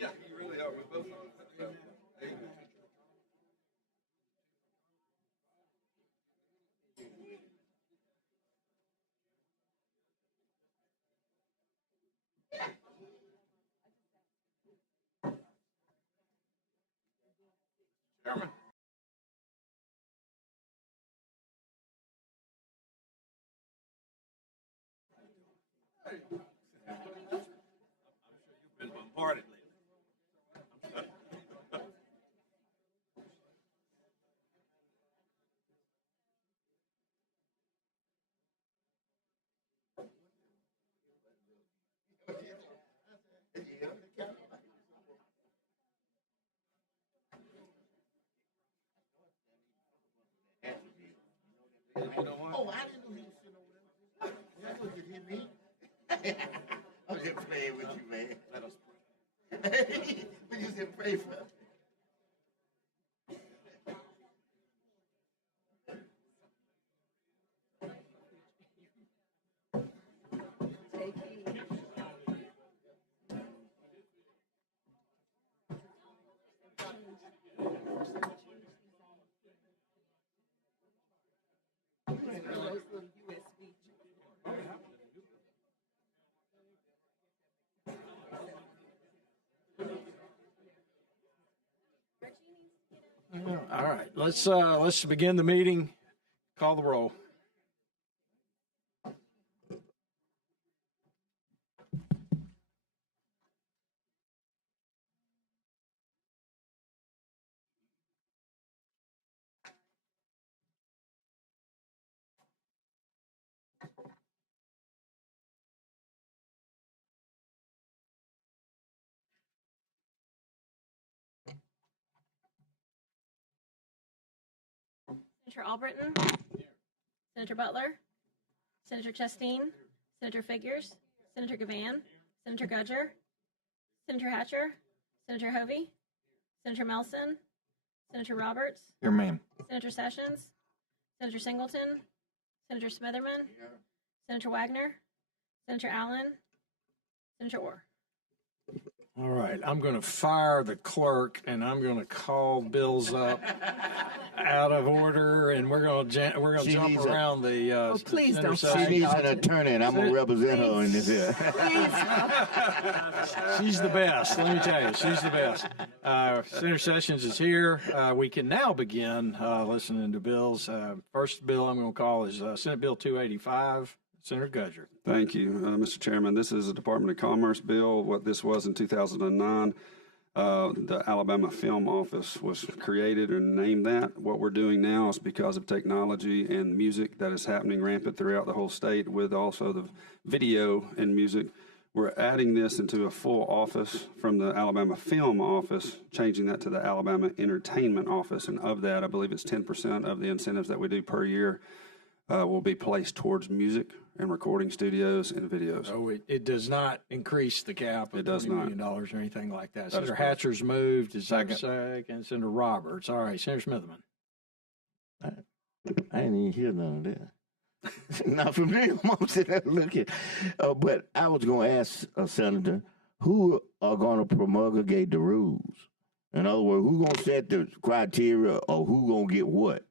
Yeah, you really are. We're both on. Chairman. Hey. I'm sure you've been bombarded lately. You know what? Oh, I didn't know he was sitting over there. I thought you hit me. I'm just playing with you, man. Let us pray. We just didn't pray for him. All right, let's begin the meeting. Call the roll. Senator Albritton, Senator Butler, Senator Chasteen, Senator Figures, Senator Gavan, Senator Gudger, Senator Hatcher, Senator Hovey, Senator Melson, Senator Roberts, Here, ma'am. Senator Sessions, Senator Singleton, Senator Smitherman, Senator Wagner, Senator Allen, Senator Orr. All right, I'm going to fire the clerk, and I'm going to call bills up out of order, and we're going to She jump needs around the. please center don't She session. needs an attorney, and I'm gonna represent her in this here. She's the best. Let me tell you, she's the best. Senator Sessions is here. We can now begin listening to bills. First bill I'm going to call is Senate Bill 285. Senator Gudger. Thank you, Mr. Chairman. This is a Department of Commerce bill. What this was in 2009, the Alabama Film Office was created and named that. What we're doing now is because of technology and music that is happening rampant throughout the whole state, with also the video and music. We're adding this into a full office from the Alabama Film Office, changing that to the Alabama Entertainment Office. And of that, I believe it's 10% of the incentives that we do per year will be placed towards music and recording studios and videos. Oh, it does not increase the cap of It does $20 million or anything like that. That is Senator correct. Hatcher's moved. Is there a Second. second? Senator Roberts. All right, Senator Smitherman. I didn't even hear none of that. Not from them. I'm sitting there looking. But I was going to ask Senator, who are going to promulgate the rules? In other words, who going to set the criteria, or who going to get what?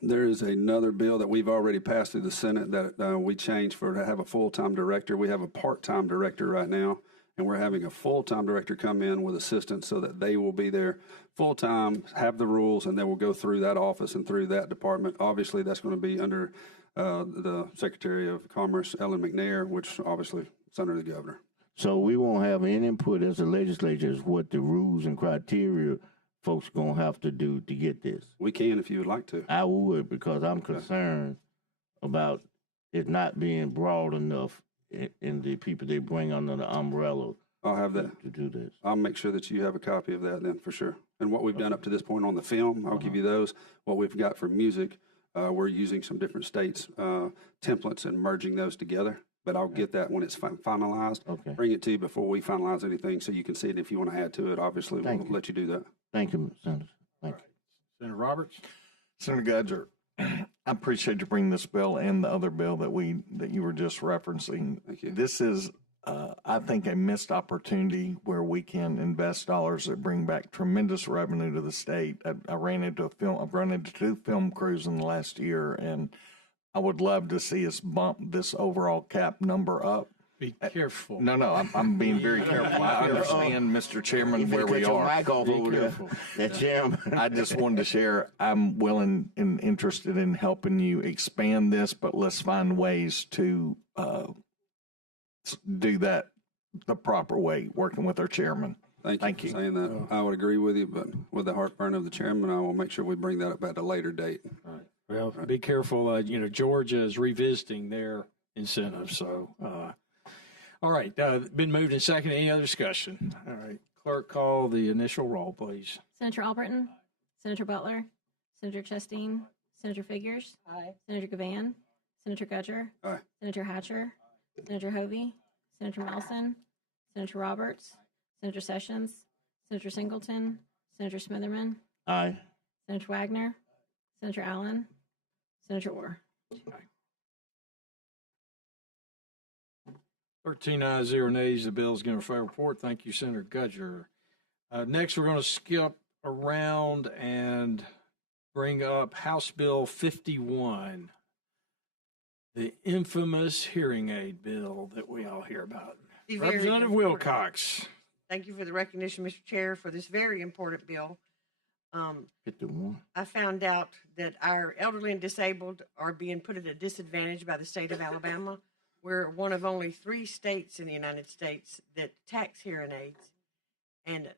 There is another bill that we've already passed through the Senate that we changed to have a full-time director. We have a part-time director right now, and we're having a full-time director come in with assistants so that they will be there full-time, have the rules, and then we'll go through that office and through that department. Obviously, that's going to be under the Secretary of Commerce, Ellen McNair, which obviously is under the governor. So we won't have any input as a legislature as what the rules and criteria folks going to have to do to get this. We can if you would like to. I would, because I'm concerned about it not being broad enough in the people they bring under the umbrella I'll have that. to do this. I'll make sure that you have a copy of that then, for sure. And what we've done up to this point on the film, I'll give you those. What we've got for music, we're using some different states' templates and merging those together. But I'll get that when it's finalized. Okay. Bring it to you before we finalize anything so you can see it. If you want to add to it, obviously, Thank we'll you. let you do that. Thank you, Senator. Thank you. Senator Roberts. Senator Gudger, I appreciate you bringing this bill and the other bill that you were just referencing. Thank you. This is, I think, a missed opportunity where we can invest dollars that bring back tremendous revenue to the state. I've run into two film crews in the last year, and I would love to see us bump this overall cap number up. Be careful. No, I'm being very careful. I understand, Mr. Chairman, where we Cut your are. mic off over there. That chairman. I just wanted to share, I'm willing and interested in helping you expand this, but let's find ways to do that the proper way, working with our chairman. Thank you for saying that. I would agree with you, but with the heartburn of the chairman, I will make sure we bring that up at a later date. Well, be careful. Georgia is revisiting their incentives. So, all right. Been moved and second. Any other discussion? All right. Clerk, call the initial roll, please. Senator Albritton, Senator Butler, Senator Chasteen, Senator Figures, Aye. Senator Gavan, Senator Gudger, Aye. Senator Hatcher, Senator Hovey, Senator Melson, Senator Roberts, Senator Sessions, Senator Singleton, Senator Smitherman, Aye. Senator Wagner, Senator Allen, Senator Orr. 13 ayes, 0 nays. The bill is given a fair report. Thank you, Senator Gudger. Next, we're going to skip around and bring up House Bill 51, the infamous hearing aid bill that we all hear about. Be very Representative important. Wilcox. Thank you for the recognition, Mr. Chair, for this very important bill. 51. I found out that our elderly and disabled are being put at a disadvantage by the state of Alabama. We're one of only 3 states in the United States that tax hearing aids, and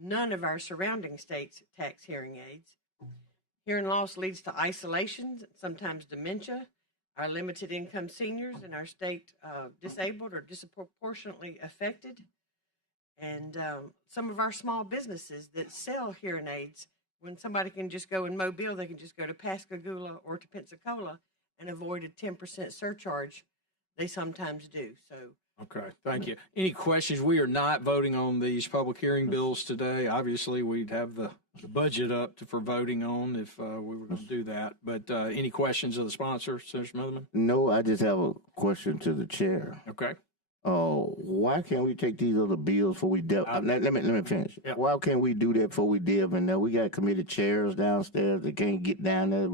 none of our surrounding states tax hearing aids. Hearing loss leads to isolation, sometimes dementia. Our limited income seniors in our state disabled or disproportionately affected. And some of our small businesses that sell hearing aids, when somebody can just go in Mobile, they can just go to Pascagoula or to Pensacola and avoid a 10% surcharge. They sometimes do. So Okay, thank you. Any questions? We are not voting on these public hearing bills today. Obviously, we'd have the budget up for voting on if we were going to do that. But any questions of the sponsor, Senator Smotherman? No, I just have a question to the chair. Okay. Oh, why can't we take these other bills before we delve? Let me finish. Yeah. Why can't we do that before we delve in there? We got committee chairs downstairs that can't get down there.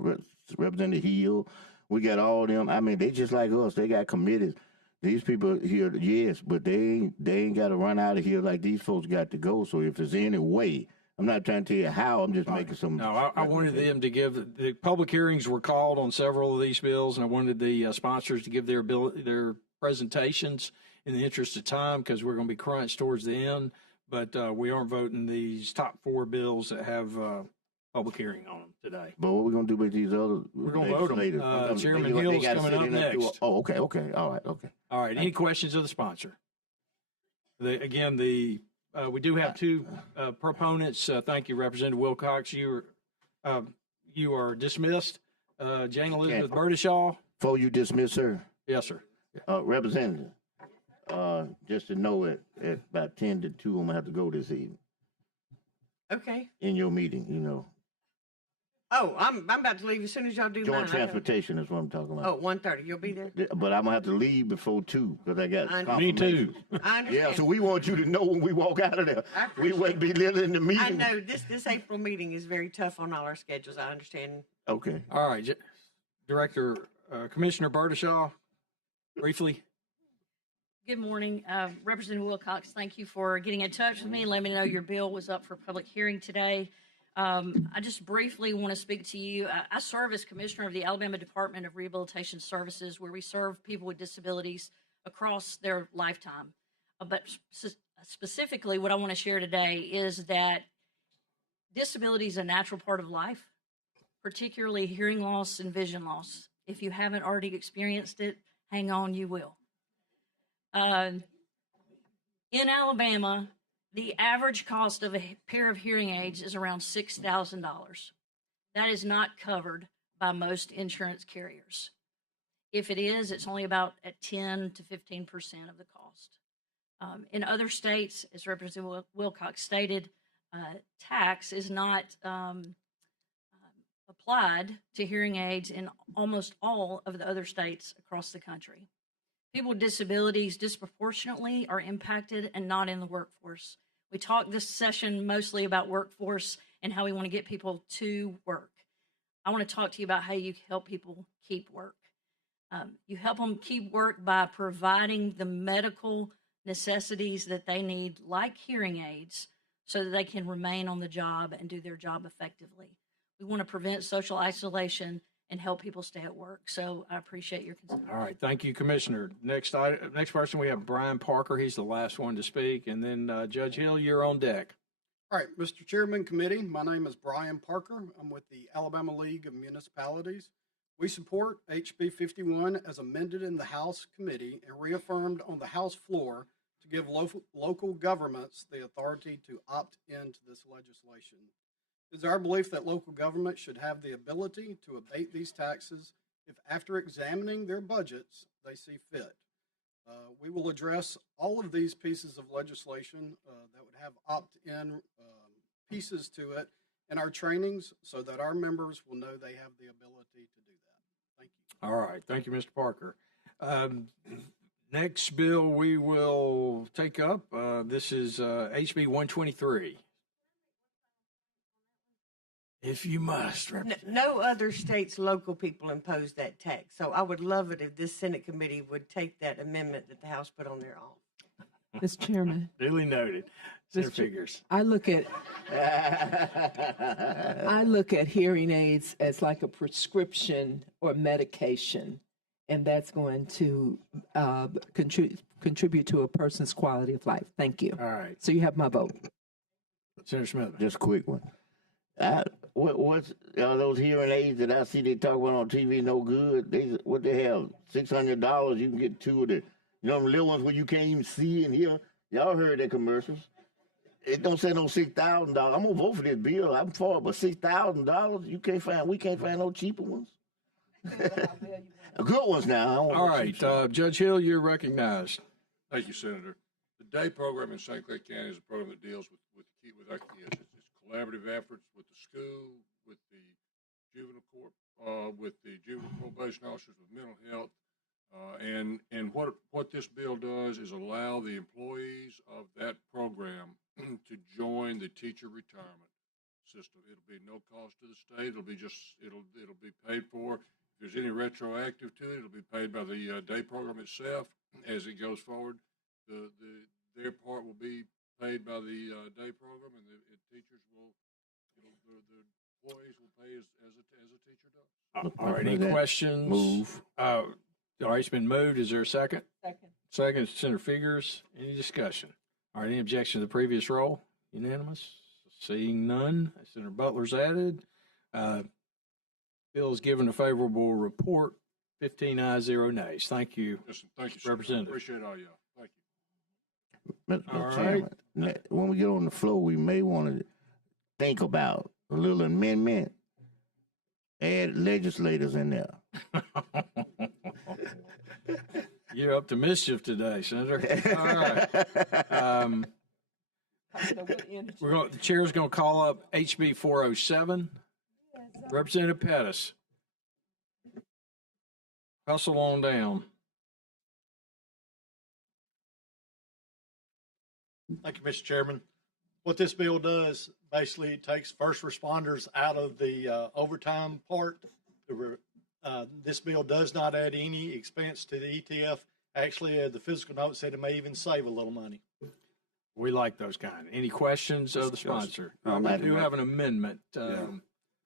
Representative Hill, we got all them. I mean, they just like us. They got committees. These people here, yes, but they ain't got to run out of here like these folks got to go. So if there's any way, I'm not trying to tell you how. I'm just making some. No, I wanted them to give, the public hearings were called on several of these bills, and I wanted the sponsors to give their presentations in the interest of time because we're going to be crunched towards the end. But we aren't voting these top 4 bills that have public hearing on them today. But what we gonna do with these other? We're going to vote them. Chairman Hill's coming up next. Oh, okay, all right, okay. All right. Any questions of the sponsor? We do have 2 proponents. Thank you, Representative Wilcox. You are dismissed. Jane Elizabeth Burdishaw. Before you dismiss her, Yes, sir. Representative, just to know it, at about 10 to 2, I'm gonna have to go this evening okay. in your meeting. You know, Oh, I'm about to leave as soon as y'all do mine. joint transportation is what I'm talking about. Oh, 1:30. You'll be there. But I'm gonna have to leave before 2 because I got. I- Me too. confirmation. I understand. Yeah, so we want you to know when we walk out of there, I we wouldn't be little in the meeting. I know this April meeting is very tough on all our schedules. I understand. Okay. All right. Director, Commissioner Burdishaw, briefly. Good morning. Representative Wilcox, thank you for getting in touch with me and letting me know your bill was up for public hearing today. I just briefly want to speak to you. I serve as Commissioner of the Alabama Department of Rehabilitation Services, where we serve people with disabilities across their lifetime. But specifically, what I want to share today is that disability is a natural part of life, particularly hearing loss and vision loss. If you haven't already experienced it, hang on, you will. In Alabama, the average cost of a pair of hearing aids is around $6,000. That is not covered by most insurance carriers. If it is, it's only about at 10 to 15% of the cost. In other states, as Representative Wilcox stated, tax is not applied to hearing aids in almost all of the other states across the country. People with disabilities disproportionately are impacted and not in the workforce. We talked this session mostly about workforce and how we want to get people to work. I want to talk to you about how you help people keep work. You help them keep work by providing the medical necessities that they need, like hearing aids, so that they can remain on the job and do their job effectively. We want to prevent social isolation and help people stay at work. So I appreciate your concern. All right. Thank you, Commissioner. Next person, we have Brian Parker. He's the last one to speak. And then Judge Hill, you're on deck. All right, Mr. Chairman, committee, my name is Brian Parker. I'm with the Alabama League of Municipalities. We support HB 51 as amended in the House committee and reaffirmed on the House floor to give local governments the authority to opt into this legislation. It is our belief that local government should have the ability to abate these taxes if, after examining their budgets, they see fit. We will address all of these pieces of legislation that would have opt-in pieces to it in our trainings so that our members will know they have the ability to do that. Thank you. All right. Thank you, Mr. Parker. Next bill we will take up, this is HB 123. If you must. No other state's local people impose that tax. So I would love it if this Senate committee would take that amendment that the House put on their own. Mr. Chairman, Duly noted. Senator Figures. I look at hearing aids as like a prescription or medication, and that's going to contribute to a person's quality of life. Thank you. All right. So you have my vote. Senator Smith. Just a quick one. What's those hearing aids that I see they talk about on TV no good? What they have, $600, you can get 2 of the, them little ones where you can't even see and hear. Y'all heard their commercials. it don't say no $6,000. I'm gonna vote for this bill. I'm for it, but $6,000, we can't find no cheaper ones. Good ones now. I don't want All no right, cheap ones. Judge Hill, you're recognized. Thank you, Senator. The day program in St. Clair County is a program that deals with our kids. It's collaborative efforts with the school, with the juvenile court, with the juvenile probation officers, with mental health. And what this bill does is allow the employees of that program to join the teacher retirement system. It'll be no cost to the state. It'll be paid for. If there's any retroactive to it, it'll be paid by the day program itself as it goes forward. Their part will be paid by the day program, and the teachers the employees will pay as a teacher does. All right, any questions? Move. All right, it's been moved. Is there a second? Second. Second, Senator Figures. Any discussion? All right, any objection to the previous roll? Unanimous? Seeing none, Senator Butler's added. Bill is given a favorable report, 15 ayes, 0 nays. Thank you. Listen, thank you, Senator. Representative. Appreciate all y'all. Thank you. Mr. All Chairman, when we get on the floor, we may want to think about a little amendment. Add legislators in there. You're up to mischief today, Senator. All right. The chair's going to call up HB 407. Representative Pettis. Hustle on down. Thank you, Mr. Chairman. What this bill does, basically it takes first responders out of the overtime part. This bill does not add any expense to the ETF. Actually, the physical note said it may even save a little money. We like those kind. Any questions of the sponsor? I do have an amendment.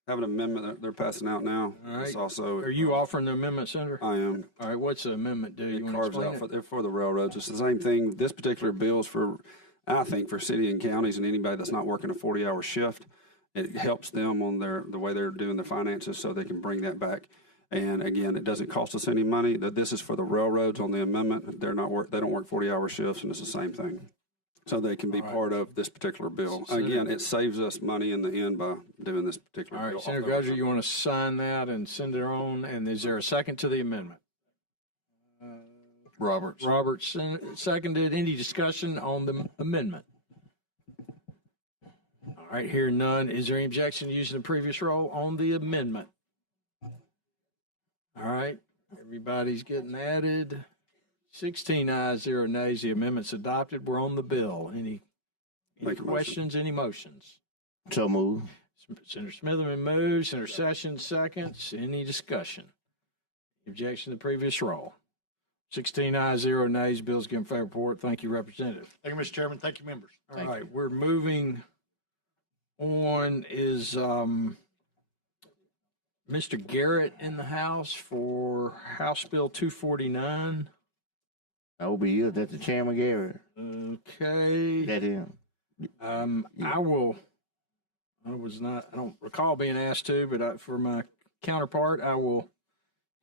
Have an amendment they're passing out now. All right. It's also. Are you offering the amendment, Senator? I am. All right. What's the amendment do? It You want carves to out explain for the railroads. It's the same thing. This particular bill is for, I think, for city and counties and anybody that's not working a 40-hour shift. It helps them on the way they're doing their finances so they can bring that back. And again, it doesn't cost us any money. This is for the railroads on the amendment. They don't work 40-hour shifts, and it's the same thing. So they can be part of this particular bill. Again, it saves us money in the end by doing this particular All bill. right, Senator Gudger, you want to sign that and send it on? And is there a second to the amendment? Roberts. Roberts seconded. Any discussion on the amendment? All right, here none. Is there any objection to using the previous roll on the amendment? All right, everybody's getting added. 16 ayes, 0 nays. The amendment's adopted. We're on the bill. Any questions, any motions? So move. Senator Smitherman moves. Senator Sessions seconds. Any discussion? Objection to the previous roll. 16 ayes, 0 nays. Bill's given favorable report. Thank you, Representative. Thank you, Mr. Chairman. Thank you, members. All right, we're moving on. Is Mr. Garrett in the house for House Bill 249? I will be here. That's the Chairman Garrett. Okay. That him. I don't recall being asked to, but for my counterpart, I will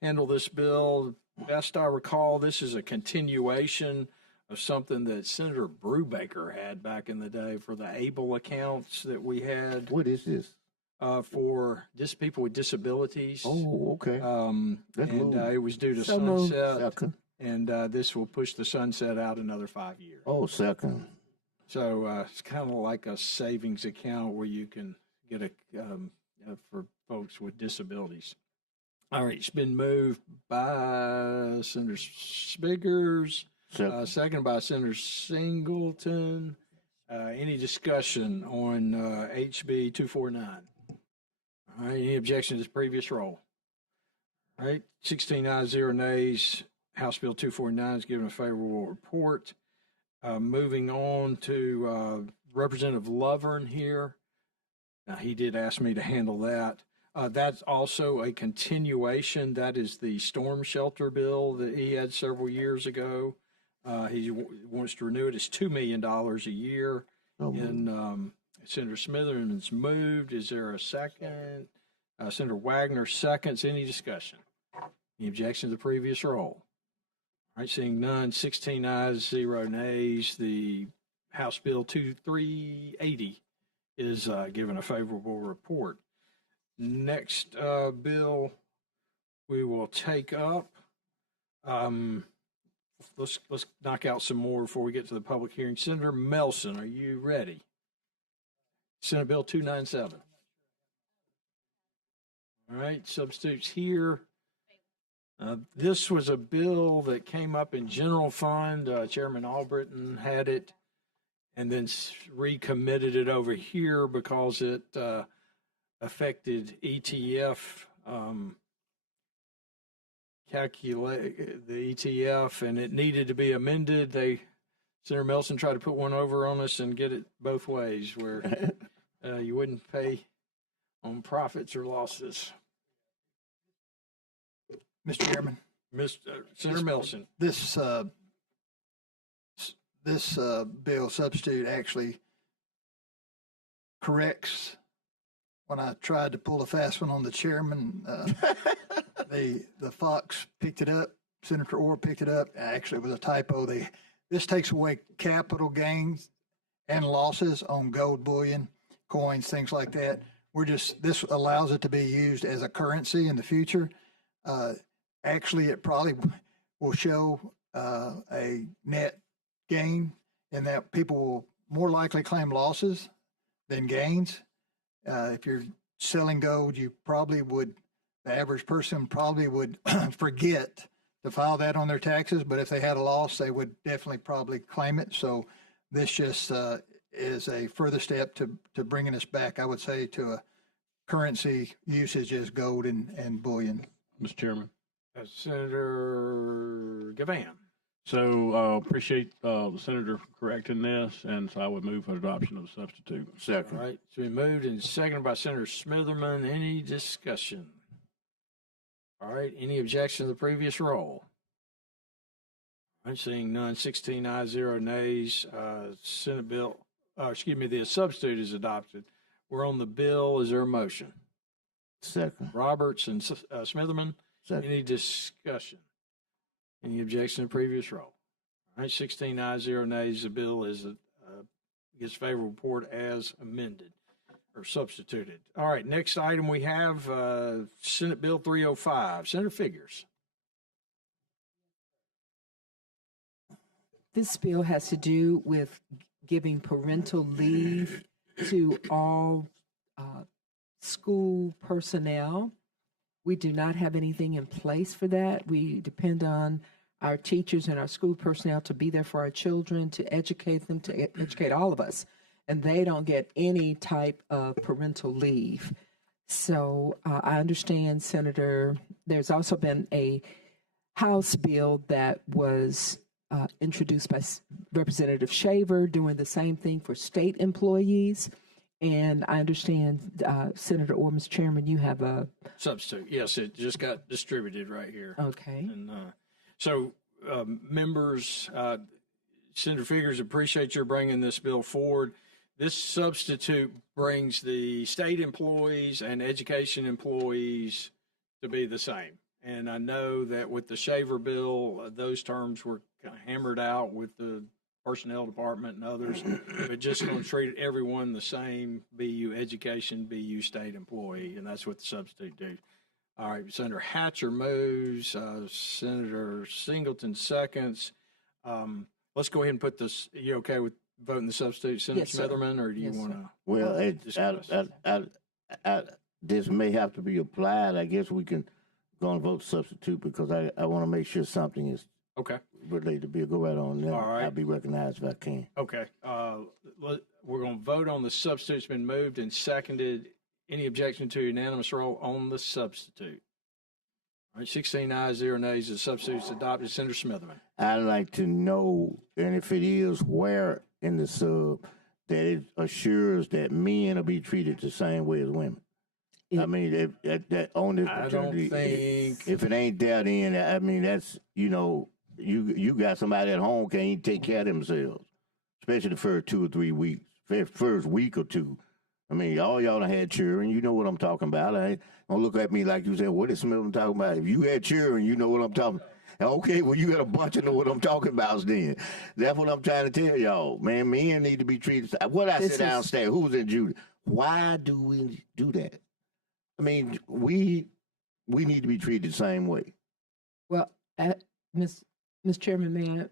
handle this bill. Best I recall, this is a continuation of something that Senator Brubaker had back in the day for the ABLE accounts that we had. What is this? For people with disabilities. Oh, okay. It was due to sunset. Second. And this will push the sunset out another 5 years. Oh, second. So it's kind of like a savings account where you can get for folks with disabilities. All right, it's been moved by Senator Spiggers, second by Senator Singleton. Any discussion on HB 249? All right, any objection to this previous roll? All right, 16 ayes, 0 nays. House Bill 249 is given a favorable report. Moving on to Representative Lovern here. Now, he did ask me to handle that. That's also a continuation. That is the storm shelter bill that he had several years ago. He wants to renew it. It's $2 million a year. And Senator Smitherman's moved. Is there a second? Senator Wagner seconds. Any discussion? Any objection to the previous roll? All right, seeing none, 16 ayes, 0 nays. The House Bill 2380 is given a favorable report. Next bill we will take up. Let's knock out some more before we get to the public hearing. Senator Melson, are you ready? Senate Bill 297. All right, substitutes here. This was a bill that came up in general fund. Chairman Albritton had it and then recommitted it over here because it affected ETF, calculate the ETF, and it needed to be amended. Senator Melson tried to put one over on us and get it both ways, where you wouldn't pay on profits or losses. Mr. Chairman, Senator Melson. this bill substitute actually corrects when I tried to pull a fast one on the chairman. The Fox picked it up. Senator Orr picked it up. Actually, it was a typo. This takes away capital gains and losses on gold bullion, coins, things like that. This allows it to be used as a currency in the future. Actually, it probably will show a net gain in that people will more likely claim losses than gains. If you're selling gold, the average person probably would forget to file that on their taxes, but if they had a loss, they would definitely probably claim it. So this just is a further step to bringing us back, I would say, to a currency usage as gold and bullion. Mr. Chairman. Senator Gavan. So appreciate the senator correcting this, and so I would move for adoption of the substitute. Second. All right, it's been moved and seconded by Senator Smitherman. Any discussion? All right, any objection to the previous roll? I'm seeing none. 16 ayes, 0 nays. Senate bill, the substitute is adopted. We're on the bill. Is there a motion? Second. Roberts and Smitherman. Second. Any discussion? Any objection to previous roll? All right, 16 ayes, 0 nays. The bill is gets favorable report as amended or substituted. All right, next item we have Senate Bill 305. Senator Figures. This bill has to do with giving parental leave to all school personnel. We do not have anything in place for that. We depend on our teachers and our school personnel to be there for our children, to educate them, to educate all of us. And they don't get any type of parental leave. So I understand, Senator, there's also been a House bill that was introduced by Representative Shaver doing the same thing for state employees. And I understand, Senator Orr, Mr. Chairman, you have a Substitute. Yes, it just got distributed right here. Okay. And so, members, Senator Figures, appreciate your bringing this bill forward. This substitute brings the state employees and education employees to be the same. And I know that with the Shaver bill, those terms were kind of hammered out with the personnel department and others, but just going to treat everyone the same, BU education, BU state employee, and that's what the substitute do. All right, Senator Hatcher moves, Senator Singleton seconds. Let's go ahead and put this, are you okay with voting the substitute, Senator Yes, sir. Smitherman, or do you Yes, want sir. to? Well, this may have to be applied. I guess we can go and vote substitute because I want to make sure something is Okay. related to bill. Go right on. Then All right. I'll be recognized if I can. Okay. We're going to vote on the substitute. It's been moved and seconded. Any objection to unanimous roll on the substitute? All right, 16 ayes, 0 nays. The substitute's adopted. Senator Smitherman. I'd like to know, and if it is, where in the sub that it assures that men will be treated the same way as women. I mean, if that on this I paternity, don't think. if it ain't that in, I mean, that's, you got somebody at home can't even take care of themselves, especially the first 2 or 3 weeks, first week or two. I mean, all y'all done had children, you know what I'm talking about. Don't look at me like you said, what is Smith talking about? If you had children, you know what I'm talking about. Okay, well, you got a bunch of know what I'm talking about then. That's what I'm trying to tell y'all. Man, men need to be treated. What I This said is- downstairs, who was in Judy? Why do we do that? I mean, we need to be treated the same way. Well, Ms. Chairman, may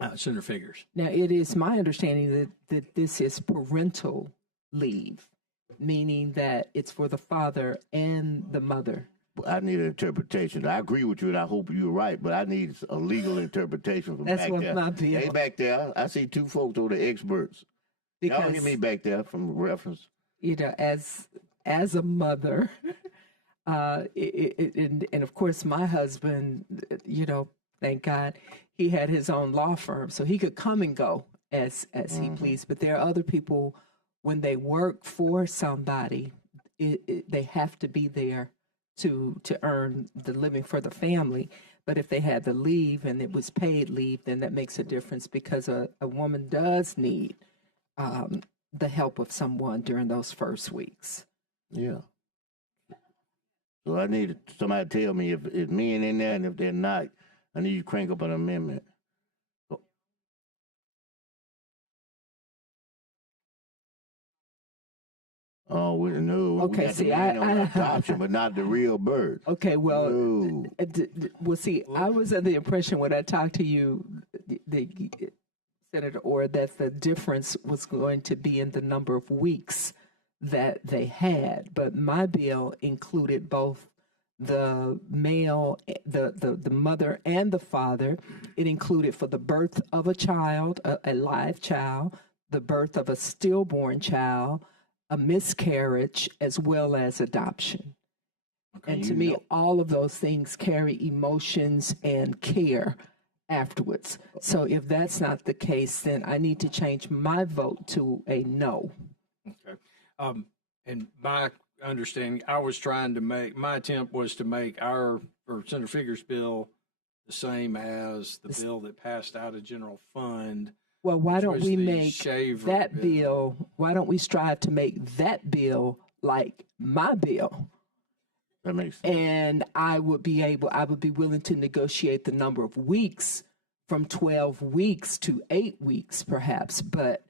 I? Senator Figures. Now, it is my understanding that this is parental leave, meaning that it's for the father and the mother. I need an interpretation. I agree with you, and I hope you're right, but I need a legal interpretation from That's back what there. my bill. Hey, back there, I see two folks over the experts. Y'all hear Because, me back there from reference. you know, as a mother, and of course, my husband, you know, thank God, he had his own law firm, so he could come and go as he pleased. But there are other people, when they work for somebody, they have to be there to earn the living for the family. But if they had the leave and it was paid leave, then that makes a difference, because a woman does need the help of someone during those first weeks. Yeah. So I need somebody to tell me if men in there, and if they're not, I need you to crank up an amendment. Oh, no. Okay, we got see, the man on adoption, but not the real bird. Okay, well, No. well, see, I was under the impression when I talked to you, the Senator Orr, that the difference was going to be in the number of weeks that they had. But my bill included both the male, the mother and the father. It included for the birth of a child, a live child, the birth of a stillborn child, a miscarriage, as well as adoption. Okay, And to me, all of those things carry emotions and care afterwards. So if that's not the case, then I need to change my vote to a no. Okay. And my understanding, my attempt was to make or Senator Figures' bill the same as the bill that passed out of general fund. Well, why which don't was we the make Shaver that bill, why don't we strive to make that bill like my bill? That makes sense. And I would be willing to negotiate the number of weeks from 12 weeks to 8 weeks, perhaps. But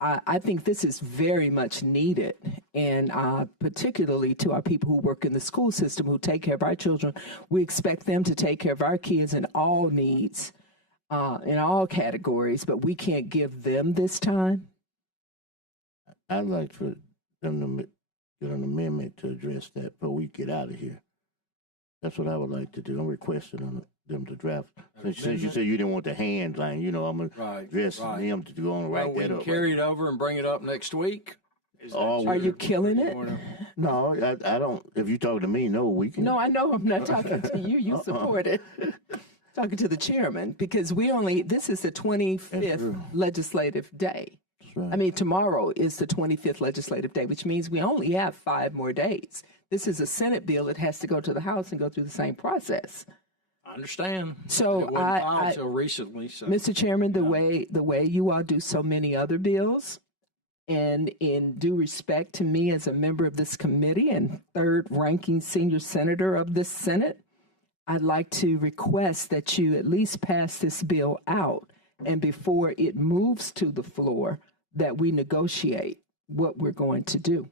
I think this is very much needed, and particularly to our people who work in the school system, who take care of our children. We expect them to take care of our kids in all needs, in all categories, but we can't give them this time. I'd like for them to get an amendment to address that before we get out of here. That's what I would like to do. I'm requesting them to draft. Since you said you didn't want the hand line, I'm going to address them to go on and write we that can up. carry it over and bring it up next week. Are you killing it? No, I don't. If you talk to me, no, we can. No, I know I'm not talking to you. You support it. Talking to the chairman, because this is the 25th legislative day. Right. I mean, tomorrow is the 25th legislative day, which means we only have 5 more days. This is a Senate bill. It has to go to the House and go through the same process. I understand. So it wasn't filed until recently. So. Mr. Chairman, the way you all do so many other bills, and in due respect to me as a member of this committee and third ranking senior senator of this Senate, I'd like to request that you at least pass this bill out, and before it moves to the floor, that we negotiate what we're going to do.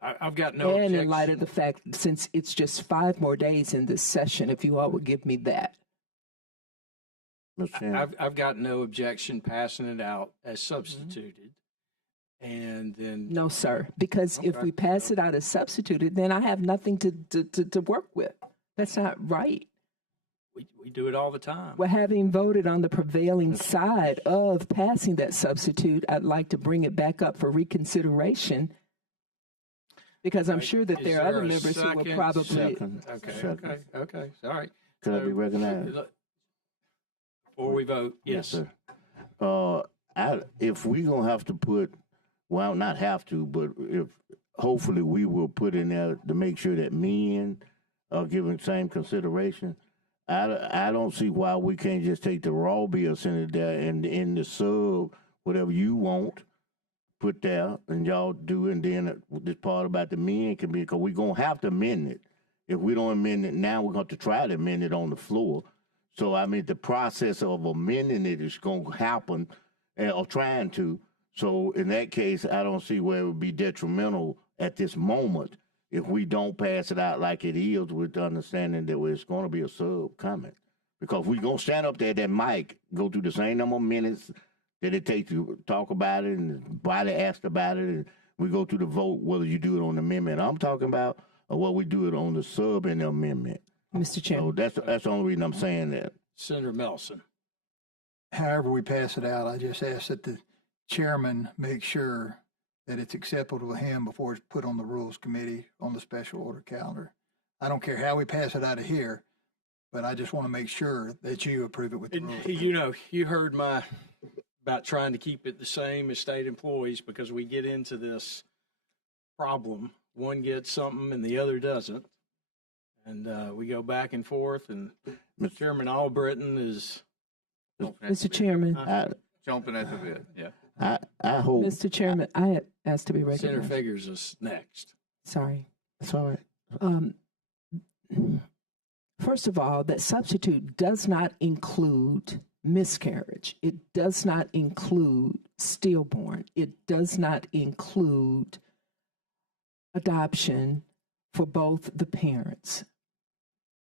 I've got no And objection. in light of the fact, since it's just 5 more days in this session, if you all would give me that. I've got no objection passing it out as substituted. And then. No, sir, because if we pass it out as substituted, then I have nothing to work with. That's not right. We do it all the time. Well, having voted on the prevailing side of passing that substitute, I'd like to bring it back up for reconsideration, because I'm sure that there are other members who will probably. Okay. All right. Can I be recognized? Before we vote, yes. Sir. If we're going to have to put, well, not have to, but if hopefully we will put in there to make sure that men are given same consideration. I don't see why we can't just take the raw bill, send it there, and in the sub, whatever you want, put there, and y'all do, and then this part about the men can be, because we're going to have to amend it. If we don't amend it now, we're going to try to amend it on the floor. So, I mean, the process of amending it is going to happen, or trying to. So, in that case, I don't see where it would be detrimental at this moment if we don't pass it out like it is, with the understanding that it's going to be a sub coming. Because we're going to stand up there at that mic, go through the same number of minutes that it takes to talk about it, and the body asked about it, and we go through the vote whether you do it on the amendment. I'm talking about what we do it on the sub and the amendment. Mr. Chairman. So that's the only reason I'm saying that. Senator Melson. However we pass it out, I just ask that the chairman make sure that it's acceptable to him before it's put on the Rules Committee on the special order calendar. I don't care how we pass it out of here, but I just want to make sure that you approve it with the And, rules. you know, you heard about trying to keep it the same as state employees, because we get into this problem. One gets something and the other doesn't. And we go back and forth, and Chairman Albritton is. Mr. Chairman. Jumping at the bit, yeah. I hope. Mr. Chairman, I had asked to be Senator recognized. Figures is next. Sorry. That's all right. First of all, that substitute does not include miscarriage. It does not include stillborn. It does not include adoption for both the parents.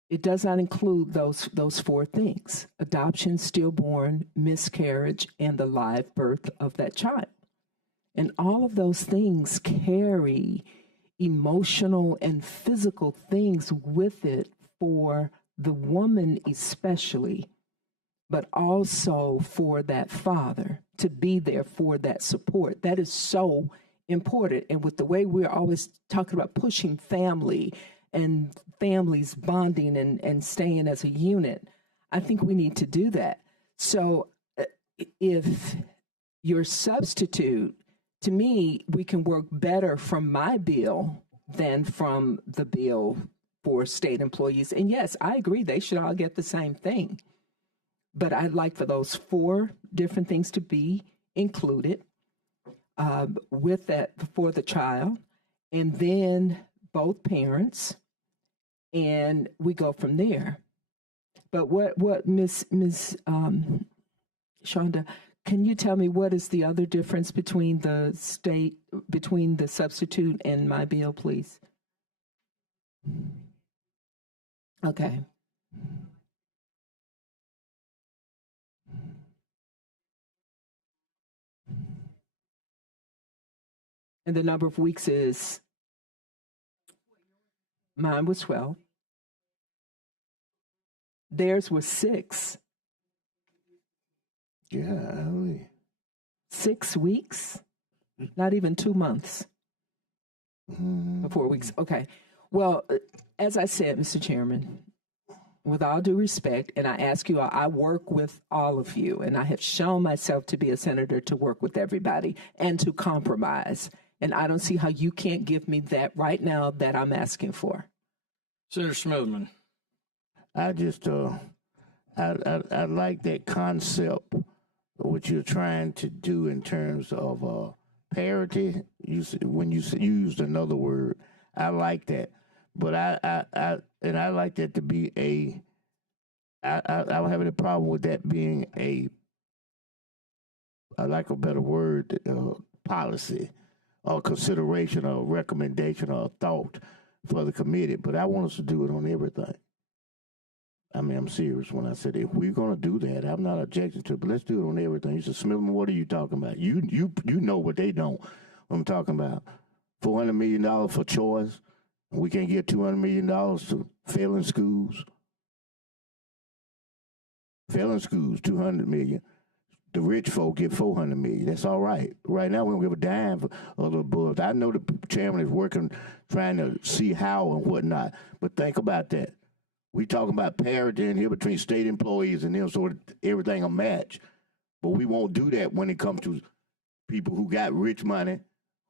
It does not include those four things: adoption, stillborn, miscarriage, and the live birth of that child. And all of those things carry emotional and physical things with it for the woman especially, but also for that father to be there for that support. That is so important. And with the way we're always talking about pushing family and families bonding and staying as a unit, I think we need to do that. So if your substitute, to me, we can work better from my bill than from the bill for state employees. And yes, I agree, they should all get the same thing. But I'd like for those four different things to be included with that for the child, and then both parents, and we go from there. But what Miss Shonda, can you tell me what is the other difference between the substitute and my bill, please? Okay. And the number of weeks is, mine was 12. Theirs was 6. Yeah. 6 weeks? Not even 2 months. 4 weeks. Okay. Well, as I said, Mr. Chairman, with all due respect, and I ask you, I work with all of you, and I have shown myself to be a senator to work with everybody and to compromise. And I don't see how you can't give me that right now that I'm asking for. Senator Smithman. I just, I like that concept of what you're trying to do in terms of parity. When you used another word, I like that. But I like that to be I don't have any problem with that being I like a better word, policy or consideration or recommendation or thought for the committee. But I want us to do it on everything. I mean, I'm serious when I said if we're going to do that, I'm not objecting to it, but let's do it on everything. You said, Smithman, what are you talking about? You know what they don't. What I'm talking about, $400 million for choice. We can't get $200 million to failing schools. Failing schools, $200 million. The rich folk get $400 million. That's all right. Right now, we don't give a dime for other bulls. I know the chairman is working, trying to see how and whatnot. But think about that. We talking about parity in here between state employees and them, so everything a match. But we won't do that when it comes to people who got rich money,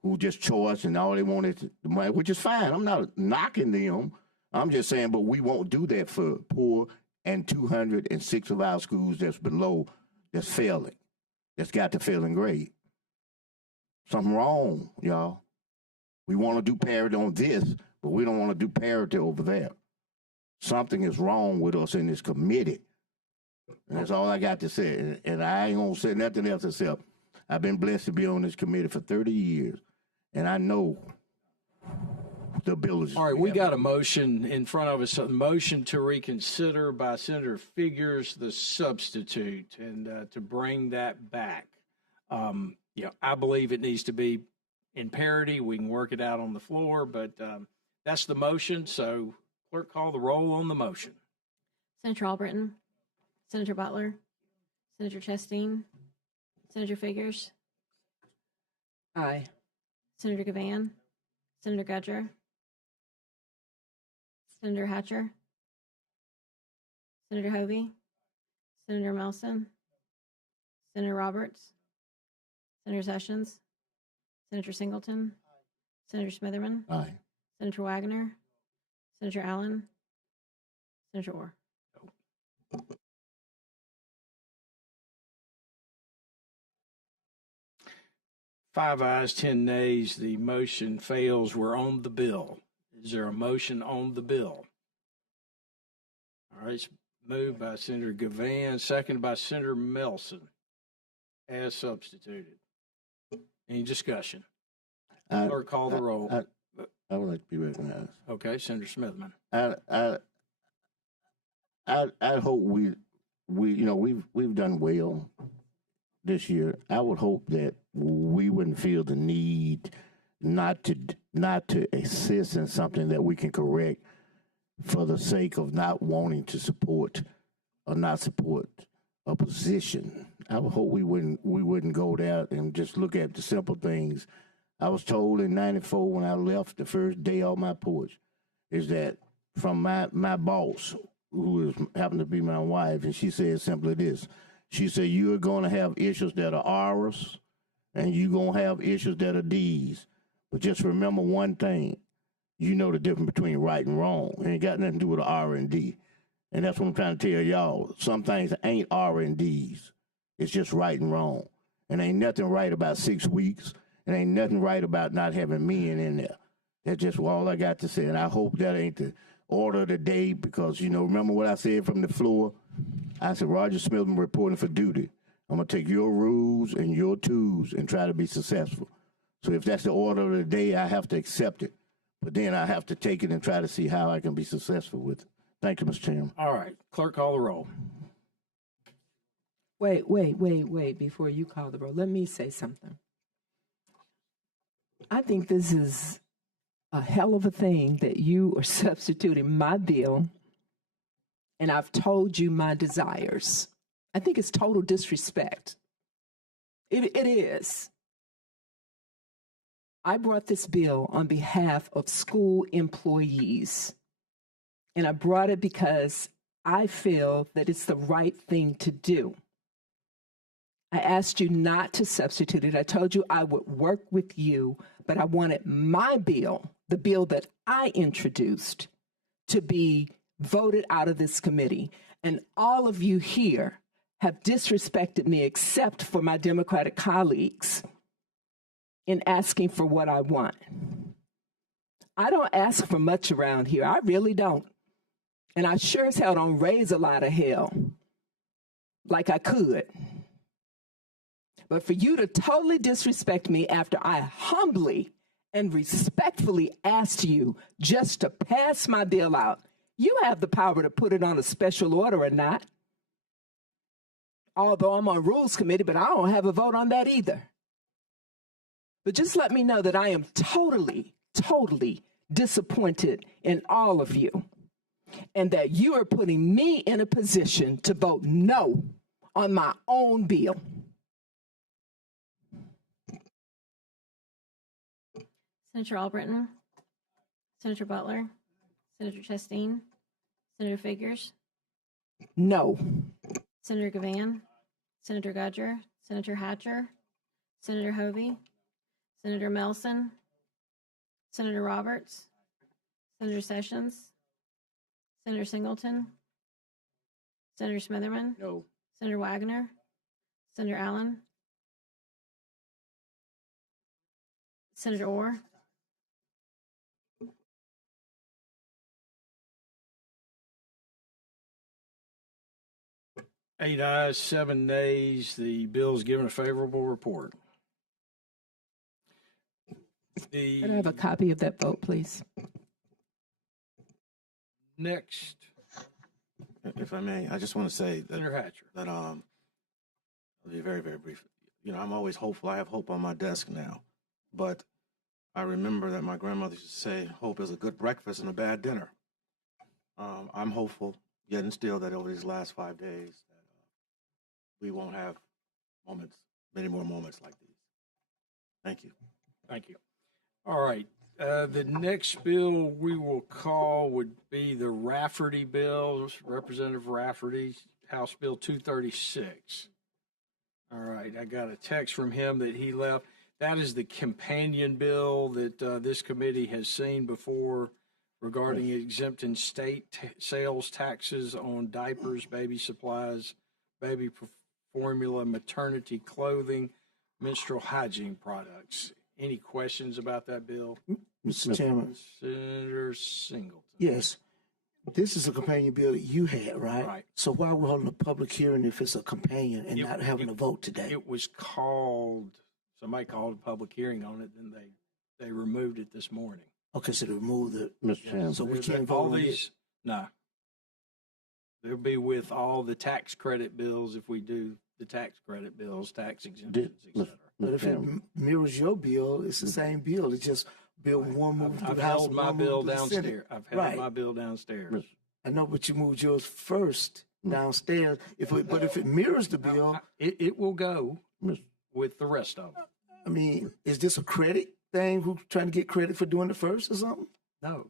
who just choice and all they want is the money, which is fine. I'm not knocking them. I'm just saying, but we won't do that for poor and 206 of our schools that's below, that's failing, that's got the failing grade. Something wrong, y'all. We want to do parity on this, but we don't want to do parity over there. Something is wrong with us in this committee. And that's all I got to say. And I ain't going to say nothing else except I've been blessed to be on this committee for 30 years. And I know the ability. All right, we got a motion in front of us, a motion to reconsider by Senator Figures, the substitute, and to bring that back. I believe it needs to be in parity. We can work it out on the floor, but that's the motion. So, clerk, call the roll on the motion. Senator Albritton, Senator Butler, Senator Chastain, Senator Figures, Aye. Senator Gavan, Senator Gudger, Senator Hatcher, Senator Hovey, Senator Melson, Senator Roberts, Senator Sessions, Senator Singleton, Senator Smitherman, Aye. Senator Wagner, Senator Allen, Senator Orr. 5 ayes, 10 nays. The motion fails. We're on the bill. Is there a motion on the bill? All right, it's moved by Senator Gavan, seconded by Senator Melson, as substituted. Any discussion? Clerk, call the roll. I would like to be recognized. Okay, Senator Smithman. I hope we've done well this year. I would hope that we wouldn't feel the need not to assist in something that we can correct for the sake of not wanting to support or not support a position. I would hope we wouldn't go there and just look at the simple things. I was told in '94 when I left the first day off my porch is that from my boss, who happened to be my wife, and she said simply this. She said, you're going to have issues that are R's, and you're going to have issues that are D's. But just remember one thing. You know the difference between right and wrong. It ain't got nothing to do with R and D. And that's what I'm trying to tell y'all. Some things ain't R and D's. It's just right and wrong. And ain't nothing right about 6 weeks. And ain't nothing right about not having men in there. That's just all I got to say. And I hope that ain't the order of the day because, remember what I said from the floor? I said, Roger Smithman reporting for duty. I'm going to take your rules and your tools and try to be successful. So if that's the order of the day, I have to accept it. But then I have to take it and try to see how I can be successful with it. Thank you, Mr. Chairman. All right. Clerk, call the roll. Wait, before you call the roll. Let me say something. I think this is a hell of a thing that you are substituting my bill, and I've told you my desires. I think it's total disrespect. It is. I brought this bill on behalf of school employees, and I brought it because I feel that it's the right thing to do. I asked you not to substitute it. I told you I would work with you, but I wanted my bill, the bill that I introduced, to be voted out of this committee. And all of you here have disrespected me except for my Democratic colleagues in asking for what I want. I don't ask for much around here. I really don't. And I sure as hell don't raise a lot of hell like I could. But for you to totally disrespect me after I humbly and respectfully asked you just to pass my bill out, you have the power to put it on a special order or not. Although I'm on Rules Committee, but I don't have a vote on that either. But just let me know that I am totally disappointed in all of you, and that you are putting me in a position to vote no on my own bill. Senator Albritton, Senator Butler, Senator Chastain, Senator Figures, No. Senator Gavan, Senator Gudger, Senator Hatcher, Senator Hovey, Senator Melson, Senator Roberts, Senator Sessions, Senator Singleton, Senator Smitherman, No. Senator Wagner, Senator Allen, Senator Orr, 8 ayes, 7 nays. The bill is given a favorable report. Could I have a copy of that vote, please? Next, If I may, I just want to say that, Senator Hatcher. I'll be very, very brief. You know, I'm always hopeful. I have hope on my desk now. But I remember that my grandmother used to say, hope is a good breakfast and a bad dinner. I'm hopeful, yet and still, that over these last 5 days, we won't have many more moments like these. Thank you. Thank you. All right. The next bill we will call would be the Rafferty bill, Representative Rafferty, House Bill 236. All right. I got a text from him that he left. That is the companion bill that this committee has seen before regarding exempting state sales taxes on diapers, baby supplies, baby formula, maternity clothing, menstrual hygiene products. Any questions about that bill? Mr. Chairman. Senator Singleton. Yes. This is a companion bill that you had, right? Right. So why are we holding a public hearing if it's a companion and not having a vote today? It was called, somebody called a public hearing on it, then they removed it this morning. Okay, so they removed it. Mr. Chairman. So we can't all vote on these, it? no. They'll be with all the tax credit bills if we do the tax credit bills, tax exemptions, et cetera. But if it mirrors your bill, it's the same bill. It's just bill one moved through I've the House held and my one bill moved through the Senate. downstairs. I've held my bill downstairs. I know, but you moved yours first downstairs. But if it mirrors the bill, it will go with the rest of them. I mean, is this a credit thing? Who's trying to get credit for doing it first or something? No,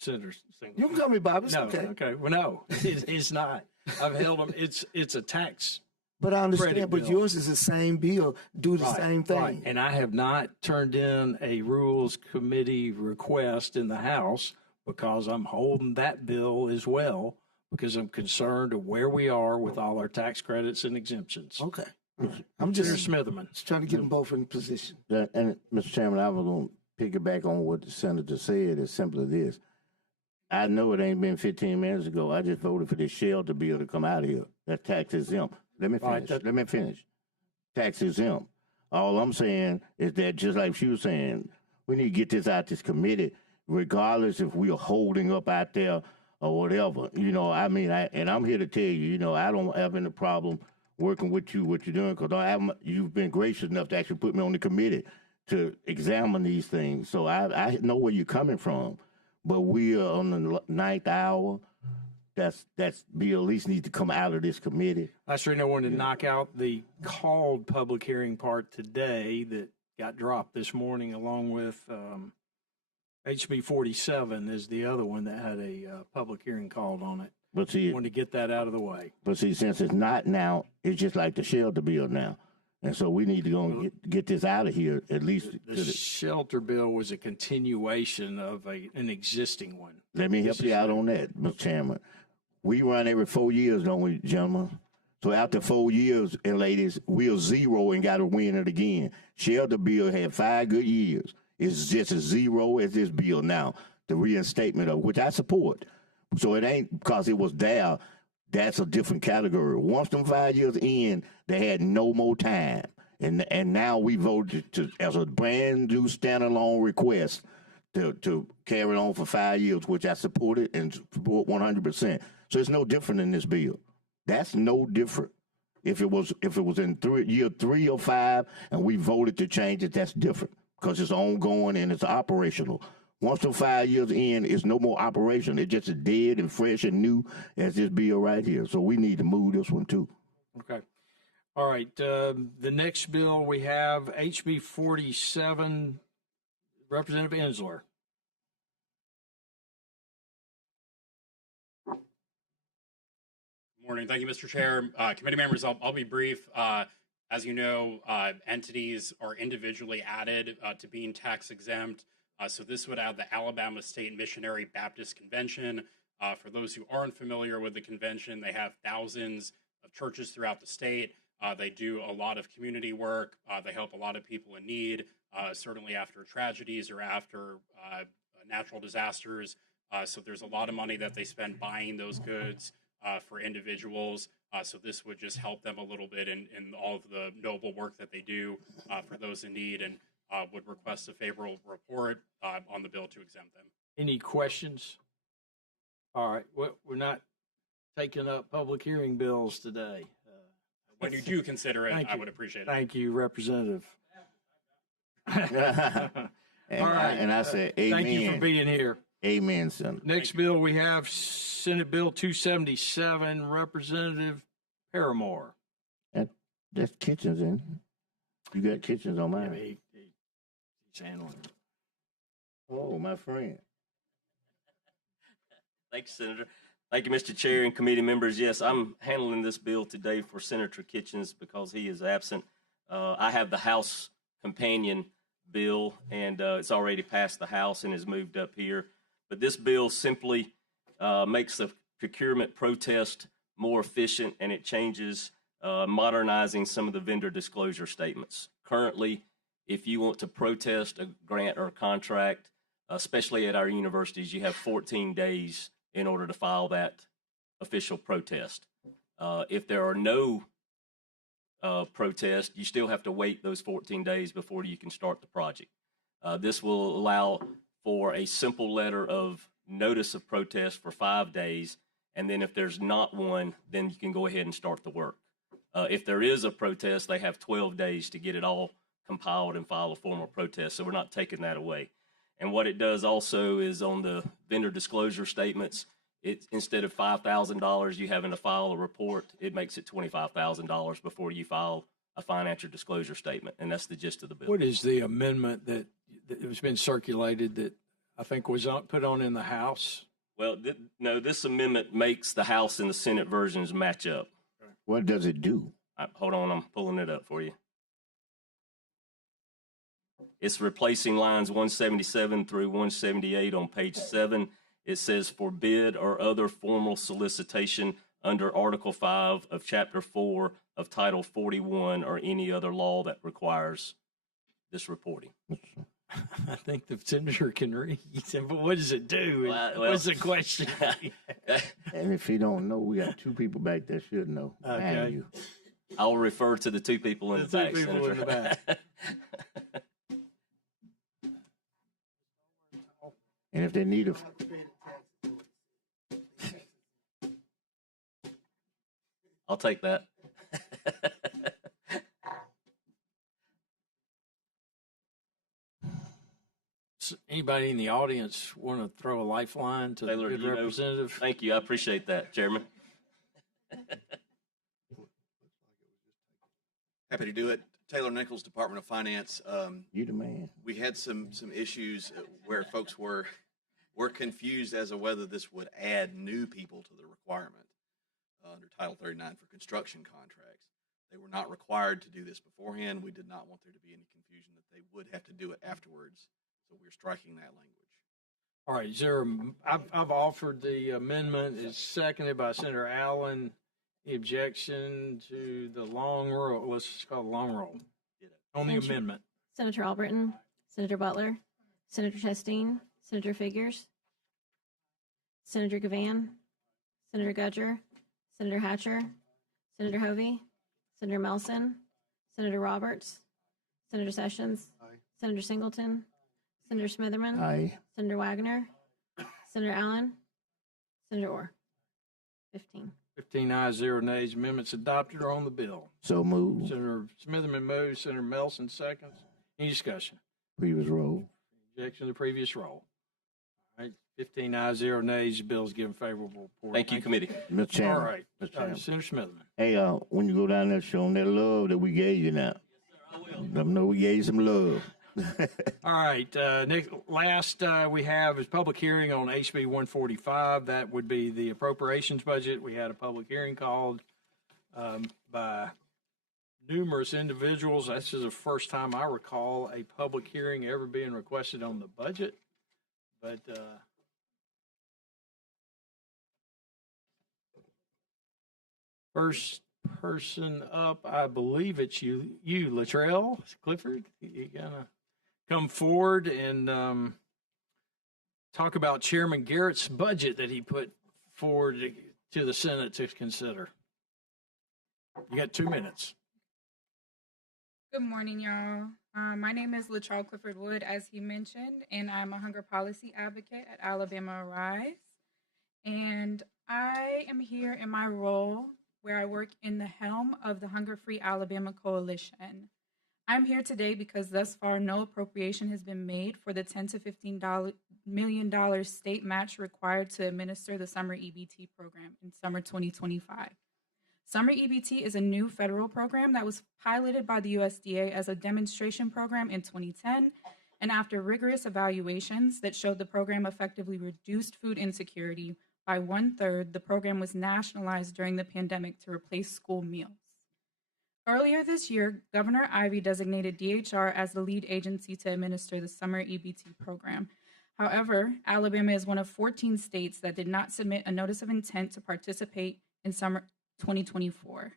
Senator Singleton. You can call me Bob. It's No, okay. okay. Well, no, it's not. I've held them. It's a tax. But I understand. credit But bill. yours is the same bill. Do the same thing. Right. And I have not turned in a Rules Committee request in the House because I'm holding that bill as well because I'm concerned of where we are with all our tax credits and exemptions. Okay. I'm just Smitherman. Just trying to get them both in position. And Mr. Chairman, I was going to piggyback on what the senator said. It's simply this. I know it ain't been 15 minutes ago. I just voted for this shelter bill to come out of here. That's tax exempt. Let me finish. Tax exempt. All I'm saying is that just like she was saying, we need to get this out this committee, regardless if we are holding up out there or whatever. You know, I mean, and I'm here to tell you, you know, I don't have any problem working with you, what you're doing, because you've been gracious enough to actually put me on the committee to examine these things. So I know where you're coming from. But we are on the ninth hour. That's bill at least needs to come out of this committee. Last reason I wanted to knock out the called public hearing part today that got dropped this morning, along with HB 47 is the other one that had a public hearing called on it. But see, wanted to get that out of the way. But see, since it's not now, it's just like the shelter bill now. And so we need to go and get this out of here, at least. The shelter bill was a continuation of an existing one. Let me help you out on that, Mr. Chairman. We run every 4 years, don't we, gentlemen? So after 4 years, and ladies, we're zero and got to win it again. Shelter bill had 5 good years. It's just as zero as this bill now, the reinstatement of which I support. So it ain't because it was there. That's a different category. Once them 5 years in, they had no more time. And now we voted as a brand new standalone request to carry it on for 5 years, which I supported and support 100%. So it's no different in this bill. That's no different. If it was in year 3 or 5 and we voted to change it, that's different because it's ongoing and it's operational. Once the 5 years in, it's no more operation. It's just as dead and fresh and new as this bill right here. So we need to move this one too. Okay. All right. The next bill we have HB 47, Representative Ensler. Morning. Thank you, Mr. Chair. Committee members, I'll be brief. As you know, entities are individually added to being tax exempt. So this would add the Alabama State Missionary Baptist Convention. For those who aren't familiar with the convention, they have thousands of churches throughout the state. They do a lot of community work. They help a lot of people in need, certainly after tragedies or after natural disasters. So there's a lot of money that they spend buying those goods for individuals. So this would just help them a little bit in all of the noble work that they do for those in need, and would request a favorable report on the bill to exempt them. Any questions? All right, we're not taking up public hearing bills today. When you do consider it, I would appreciate it. Thank you, Representative. And I say amen. Thank you for being here. Amen, Senator. Next bill we have Senate Bill 277, Representative Paramore. That's Kitchens in. You got Kitchens on mine. He's handling it. Oh, my friend. Thank you, Senator. Thank you, Mr. Chair and committee members. Yes, I'm handling this bill today for Senator Kitchens because he is absent. I have the House companion bill, and it's already passed the House and has moved up here. But this bill simply makes the procurement protest more efficient, and it changes modernizing some of the vendor disclosure statements. Currently, if you want to protest a grant or a contract, especially at our universities, you have 14 days in order to file that official protest. If there are no protests, you still have to wait those 14 days before you can start the project. This will allow for a simple letter of notice of protest for 5 days, and then if there's not one, then you can go ahead and start the work. If there is a protest, they have 12 days to get it all compiled and file a formal protest, so we're not taking that away. And what it does also is on the vendor disclosure statements, it's instead of $5,000 you having to file a report, it makes it $25,000 before you file a financial disclosure statement, and that's the gist of the bill. What is the amendment that has been circulated that I think was put on in the House? Well, no, this amendment makes the House and the Senate versions match up. What does it do? Hold on, I'm pulling it up for you. It's replacing lines 177 through 178 on page 7. It says for bid or other formal solicitation under Article 5 of Chapter 4 of Title 41 or any other law that requires this reporting. I think the senator can read, but what does it do? What's the question? And if he don't know, we got two people back there should know. Okay. I'll refer to the two people in the back, Senator. In the back. And if they need a... I'll take that. Anybody in the audience want to throw a lifeline to Taylor, the good representative? Thank you. I appreciate that, Chairman. Happy to do it. Taylor Nichols, Department of Finance. You the man. We had some issues where folks were confused as to whether this would add new people to the requirement under Title 39 for construction contracts. They were not required to do this beforehand. We did not want there to be any confusion that they would have to do it afterwards. So we're striking that language. All right, is there I've offered the amendment. It's seconded by Senator Allen. The objection to the long roll. Let's just call it long roll. On the amendment. Senator Albritton, Senator Butler, Senator Chastain, Senator Figures, Senator Gavan, Senator Gudger, Senator Hatcher, Senator Hovey, Senator Melson, Senator Roberts, Senator Sessions, Senator Singleton, Senator Smitherman, Aye. Senator Wagner, Senator Allen, Senator Orr. 15. 15 ayes, 0 nays. Amendments adopted are on the bill. So moved. Senator Smitherman moves. Senator Melson seconds. Any discussion? Previous roll. Objection to the previous roll. All right, 15 ayes, 0 nays. The bill is given favorable report. Thank you, committee. Mr. Chairman. All right, Mr. Chairman. Senator Smitherman. Hey, when you go down there, show them that love that we gave you now. Let them know we gave you some love. All right. Last we have is public hearing on HB 145. That would be the appropriations budget. We had a public hearing called by numerous individuals. This is the first time I recall a public hearing ever being requested on the budget. But first person up, I believe it's you, Latrell Clifford. You gonna come forward and talk about Chairman Garrett's budget that he put forward to the Senate to consider. You got 2 minutes. Good morning, y'all. My name is Latrell Clifford Wood, as he mentioned, and I'm a hunger policy advocate at Alabama Arise. And I am here in my role where I work in the helm of the Hunger Free Alabama Coalition. I'm here today because thus far no appropriation has been made for the $10 to $15 million state match required to administer the summer EBT program in summer 2025. Summer EBT is a new federal program that was piloted by the USDA as a demonstration program in 2010, and after rigorous evaluations that showed the program effectively reduced food insecurity by 1/3, the program was nationalized during the pandemic to replace school meals. Earlier this year, Governor Ivey designated DHR as the lead agency to administer the summer EBT program. However, Alabama is one of 14 states that did not submit a notice of intent to participate in summer 2024.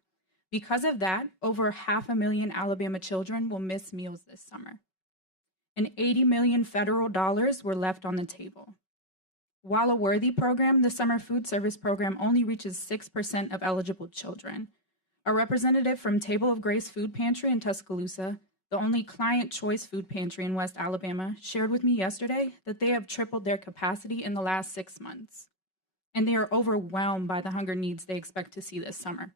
Because of that, over 500,000 Alabama children will miss meals this summer. And $80 million federal dollars were left on the table. While a worthy program, the summer food service program only reaches 6% of eligible children. A representative from Table of Grace Food Pantry in Tuscaloosa, the only client choice food pantry in West Alabama, shared with me yesterday that they have tripled their capacity in the last 6 months. And they are overwhelmed by the hunger needs they expect to see this summer.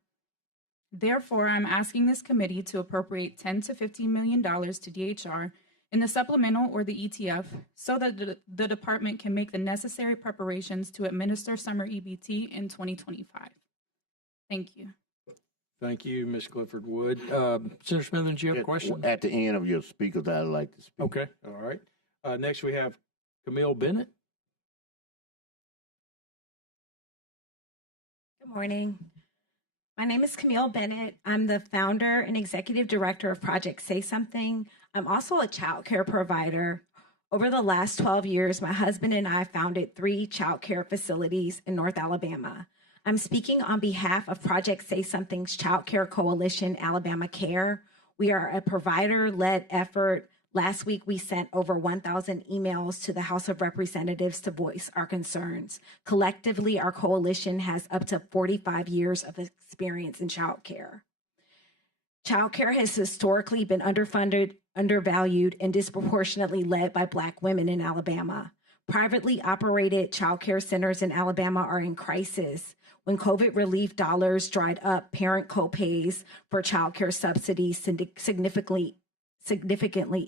Therefore, I'm asking this committee to appropriate $10 to $15 million to DHR in the supplemental or the ETF so that the department can make the necessary preparations to administer summer EBT in 2025. Thank you. Thank you, Ms. Clifford Wood. Senator Smithers, do you have a question? At the end of your speakers, I'd like to speak. Okay, all right. Next, we have Camille Bennett. Good morning. My name is Camille Bennett. I'm the founder and executive director of Project Say Something. I'm also a child care provider. Over the last 12 years, my husband and I founded 3 child care facilities in North Alabama. I'm speaking on behalf of Project Say Something's Child Care Coalition, Alabama Care. We are a provider-led effort. Last week, we sent over 1,000 emails to the House of Representatives to voice our concerns. Collectively, our coalition has up to 45 years of experience in child care. Child care has historically been underfunded, undervalued, and disproportionately led by Black women in Alabama. Privately operated child care centers in Alabama are in crisis. When COVID relief dollars dried up, parent copays for child care subsidies significantly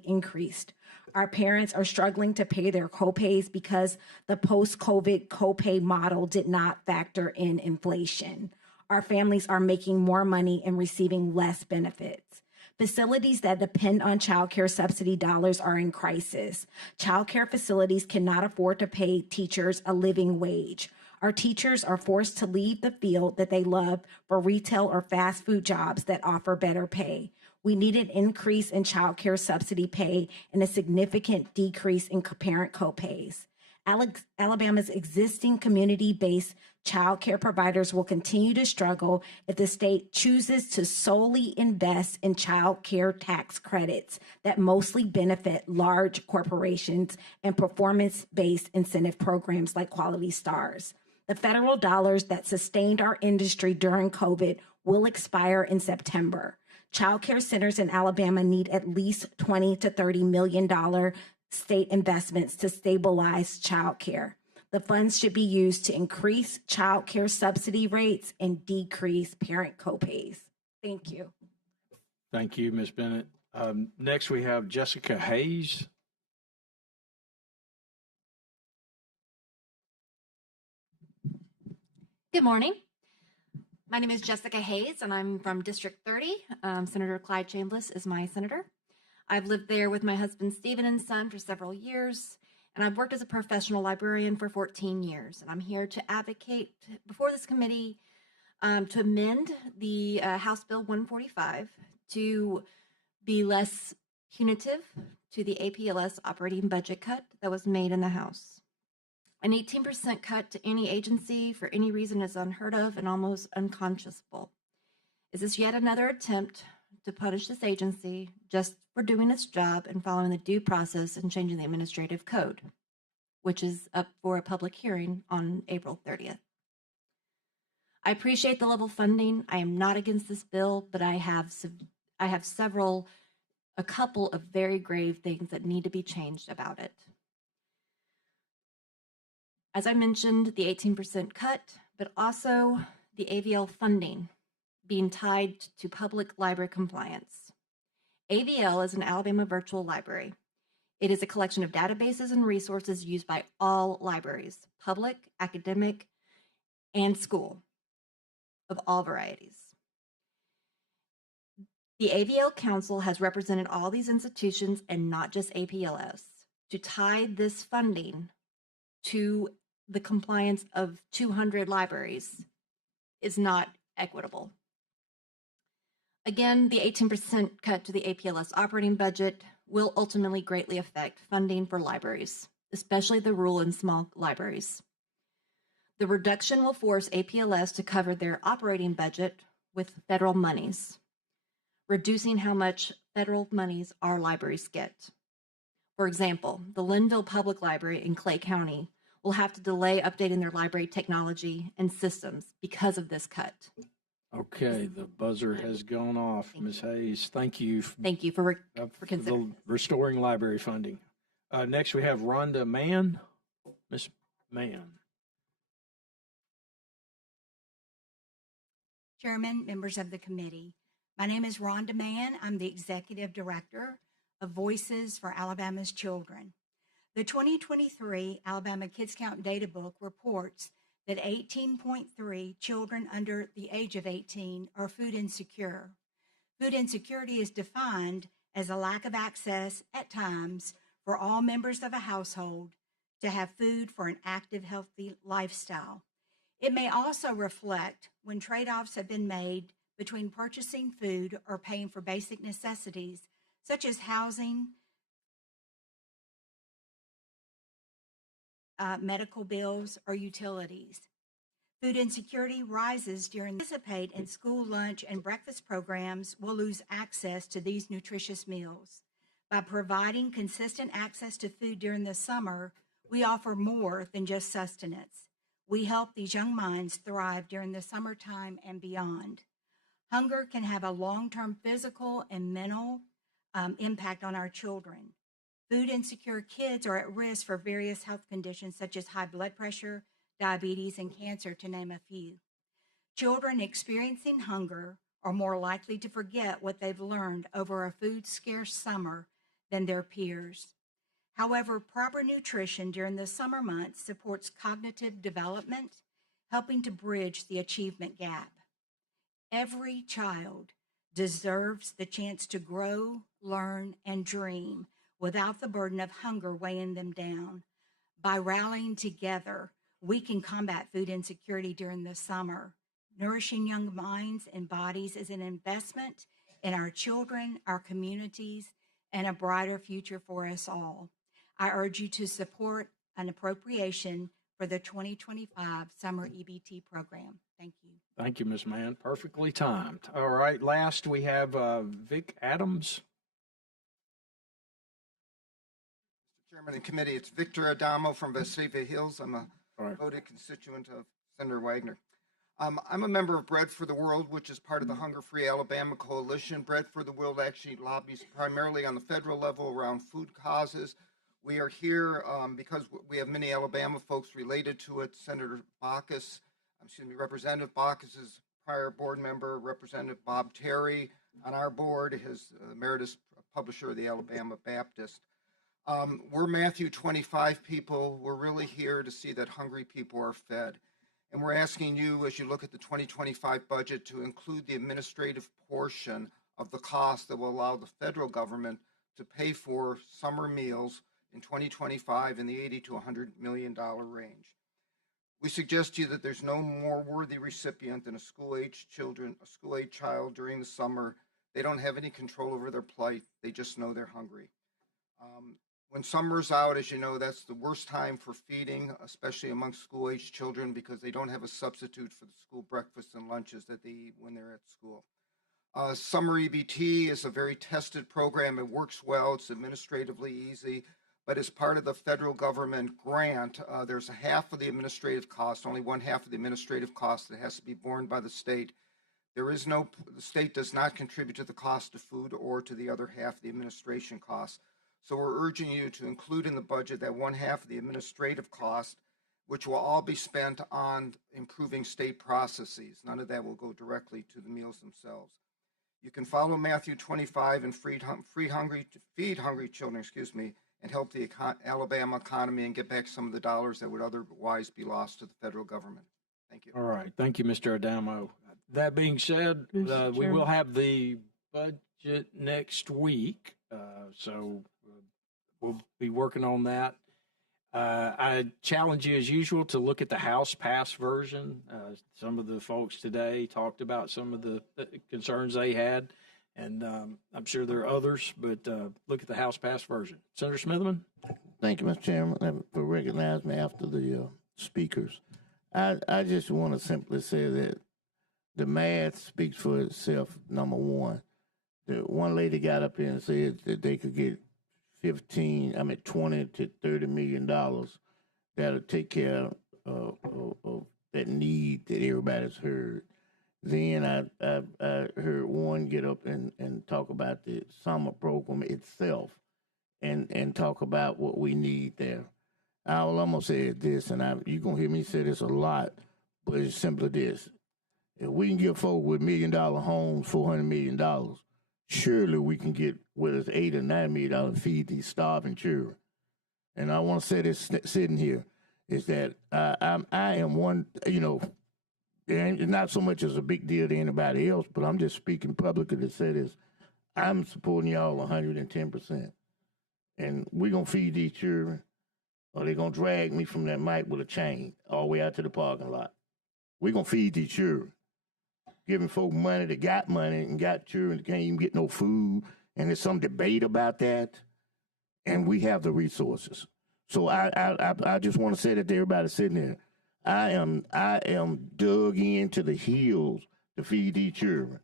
increased. Our parents are struggling to pay their copays because the post-COVID copay model did not factor in inflation. Our families are making more money and receiving less benefits. Facilities that depend on child care subsidy dollars are in crisis. Child care facilities cannot afford to pay teachers a living wage. Our teachers are forced to leave the field that they love for retail or fast food jobs that offer better pay. We need an increase in child care subsidy pay and a significant decrease in parent copays. Alabama's existing community-based child care providers will continue to struggle if the state chooses to solely invest in child care tax credits that mostly benefit large corporations and performance-based incentive programs like Quality Stars. The federal dollars that sustained our industry during COVID will expire in September. Child care centers in Alabama need at least $20 to $30 million state investments to stabilize child care. The funds should be used to increase child care subsidy rates and decrease parent copays. Thank you. Thank you, Ms. Bennett. Next, we have Jessica Hayes. Good morning. My name is Jessica Hayes, and I'm from District 30. Senator Clyde Chambliss is my senator. I've lived there with my husband, Stephen, and son for several years, and I've worked as a professional librarian for 14 years. And I'm here to advocate before this committee to amend the House Bill 145 to be less punitive to the APLS operating budget cut that was made in the House. An 18% cut to any agency for any reason is unheard of and almost unconscionable. Is this yet another attempt to punish this agency just for doing its job and following the due process and changing the administrative code, which is up for a public hearing on April 30th? I appreciate the level of funding. I am not against this bill, but I have a couple of very grave things that need to be changed about it. As I mentioned, the 18% cut, but also the AVL funding being tied to public library compliance. AVL is an Alabama virtual library. It is a collection of databases and resources used by all libraries, public, academic, and school of all varieties. The AVL Council has represented all these institutions and not just APLS. To tie this funding to the compliance of 200 libraries is not equitable. Again, the 18% cut to the APLS operating budget will ultimately greatly affect funding for libraries, especially the rural and small libraries. The reduction will force APLS to cover their operating budget with federal monies, reducing how much federal monies our libraries get. For example, the Linville Public Library in Clay County will have to delay updating their library technology and systems because of this cut. Okay, the buzzer has gone off. Ms. Hayes, thank you. Thank you for considering. Restoring library funding. Next, we have Rhonda Mann. Ms. Mann. Chairman, members of the committee, my name is Rhonda Mann. I'm the Executive Director of Voices for Alabama's Children. The 2023 Alabama Kids Count Data Book reports that 18.3 children under the age of 18 are food insecure. Food insecurity is defined as a lack of access at times for all members of a household to have food for an active, healthy lifestyle. It may also reflect when trade-offs have been made between purchasing food or paying for basic necessities, such as housing, medical bills, or utilities. Food insecurity rises during participate in school lunch and breakfast programs will lose access to these nutritious meals. By providing consistent access to food during the summer, we offer more than just sustenance. We help these young minds thrive during the summertime and beyond. Hunger can have a long-term physical and mental impact on our children. Food insecure kids are at risk for various health conditions such as high blood pressure, diabetes, and cancer, to name a few. Children experiencing hunger are more likely to forget what they've learned over a food-scarce summer than their peers. However, proper nutrition during the summer months supports cognitive development, helping to bridge the achievement gap. Every child deserves the chance to grow, learn, and dream without the burden of hunger weighing them down. By rallying together, we can combat food insecurity during the summer. Nourishing young minds and bodies is an investment in our children, our communities, and a brighter future for us all. I urge you to support an appropriation for the 2025 Summer EBT program. Thank you. Thank you, Ms. Mann. Perfectly timed. All right, last we have Vic Adams. Chairman and committee, it's Victor Adamo from Vestavia Hills. I'm a voted constituent of Senator Wagner. I'm a member of Bread for the World, which is part of the Hunger Free Alabama Coalition. Bread for the World actually lobbies primarily on the federal level around food causes. We are here because we have many Alabama folks related to it. Representative Bacchus is prior board member, Representative Bob Terry on our board, his emeritus publisher of the Alabama Baptist. We're Matthew 25 people. We're really here to see that hungry people are fed. And we're asking you, as you look at the 2025 budget, to include the administrative portion of the cost that will allow the federal government to pay for summer meals in 2025 in the $80 to $100 million range. We suggest to you that there's no more worthy recipient than a school-age child during the summer. They don't have any control over their plight. They just know they're hungry. When summer's out, as you know, that's the worst time for feeding, especially amongst school-age children, because they don't have a substitute for the school breakfasts and lunches that they eat when they're at school. Summer EBT is a very tested program. It works well. It's administratively easy. but as part of the federal government grant, there's a half of the administrative cost, only one half of the administrative cost that has to be borne by the state. The state does not contribute to the cost of food or to the other half of the administration costs. So we're urging you to include in the budget that one half of the administrative cost, which will all be spent on improving state processes. None of that will go directly to the meals themselves. You can follow Matthew 25 and feed hungry children, and help the Alabama economy and get back some of the dollars that would otherwise be lost to the federal government. Thank you. All right. Thank you, Mr. Adamo. That being said, we will have the budget next week. So we'll be working on that. I challenge you, as usual, to look at the House pass version. Some of the folks today talked about some of the concerns they had, and I'm sure there are others, but look at the House pass version. Senator Smitherman? Thank you, Mr. Chairman, for recognizing me after the speakers. I just want to simply say that the math speaks for itself, number one. The one lady got up here and said that they could get 20 to $30 million that'll take care of that need that everybody's heard. Then I heard one get up and talk about the summer program itself and talk about what we need there. All I'm going to say is this, and you're going to hear me say this a lot, but it's simply this. If we can give folk with $1 million homes $400 million, surely we can get, whether it's $8 or $9 million, to feed these starving children. And I want to say this sitting here, is that I am one, it's not so much as a big deal to anybody else, but I'm just speaking publicly to say this. I'm supporting y'all 110%. And we're going to feed these children, or they're going to drag me from that mic with a chain all the way out to the parking lot. We're going to feed these children. Giving folk money that got money and got children that can't even get no food, and there's some debate about that, and we have the resources. So I just want to say that to everybody sitting there, I am dug into the hills to feed these children.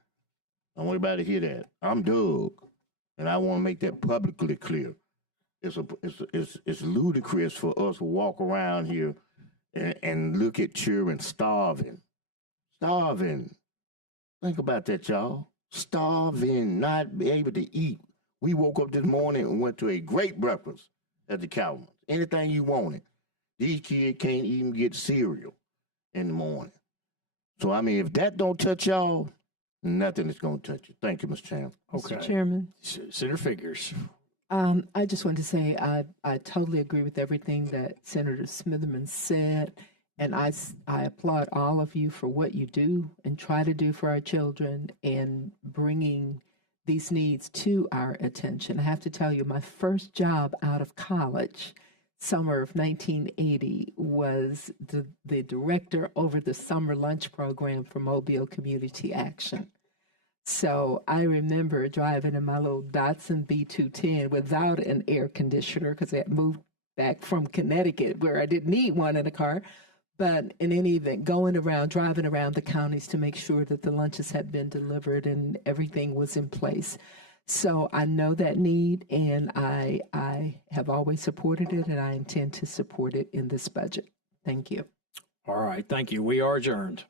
I want everybody to hear that. I'm dug, and I want to make that publicly clear. It's ludicrous for us to walk around here and look at children starving. Think about that, y'all. Starving, not be able to eat. We woke up this morning and went to a great breakfast at the Calvin. Anything you wanted. These kids can't even get cereal in the morning. So, if that don't touch y'all, nothing is going to touch you. Thank you, Mr. Chairman. Okay. Mr. Chairman. Senator Figures. I just want to say I totally agree with everything that Senator Smitherman said. And I applaud all of you for what you do and try to do for our children and bringing these needs to our attention. I have to tell you, my first job out of college, summer of 1980, was the director over the summer lunch program for Mobile Community Action. So I remember driving in my little Datsun B210 without an air conditioner because I had moved back from Connecticut where I didn't need one in a car. But in any event, driving around the counties to make sure that the lunches had been delivered and everything was in place. So I know that need, and I have always supported it, and I intend to support it in this budget. Thank you. All right. Thank you. We are adjourned.